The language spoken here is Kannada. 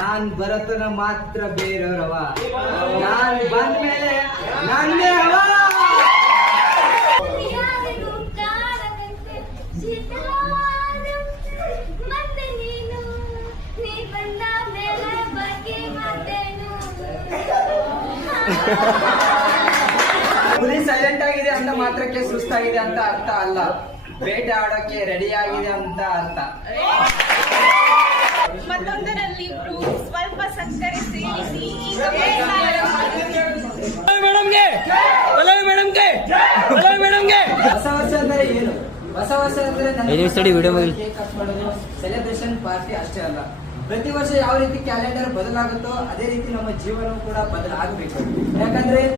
ನಾನ್ ಬರತನ ಮಾತ್ರ ಬೇರೆಯವರವ, ನಾನ್ ಬಂದ್ಮೇಲೆ ನನ್ನೇ ಹವ. ಹುಲಿ ಸೈಲೆಂಟ್ ಆಗಿದೆ ಅಂತ ಮಾತ್ರಕ್ಕೆ ಸುಸ್ತಾಗಿದೆ ಅಂತ ಅರ್ಥ ಅಲ್ಲ, ಬೇಟೆ ಆಡೋಕೆ ರೆಡಿ ಆಗಿದೆ ಅಂತ ಅರ್ಥ. ಮತ್ತೊಂದರಲ್ಲಿ ಸ್ವಲ್ಪ ಸಕ್ಕರೆ ಸೇರಿಸಿ ಹೊಸ ವರ್ಷ ಅಂದರೆ ಏನು? ಹೊಸ ವರ್ಷ ಅಂದರೆ ಸೆಲೆಬ್ರೇಷನ್ ಪಾರ್ಟಿ ಅಷ್ಟೇ ಅಲ್ಲ. ಪ್ರತಿ ವರ್ಷ ಯಾವ ರೀತಿ ಕ್ಯಾಲೆಂಡರ್ ಬದಲಾಗುತ್ತೋ ಅದೇ ರೀತಿ ನಮ್ಮ ಜೀವನ ಕೂಡ ಬದಲಾಗಬೇಕು. ಯಾಕಂದ್ರೆ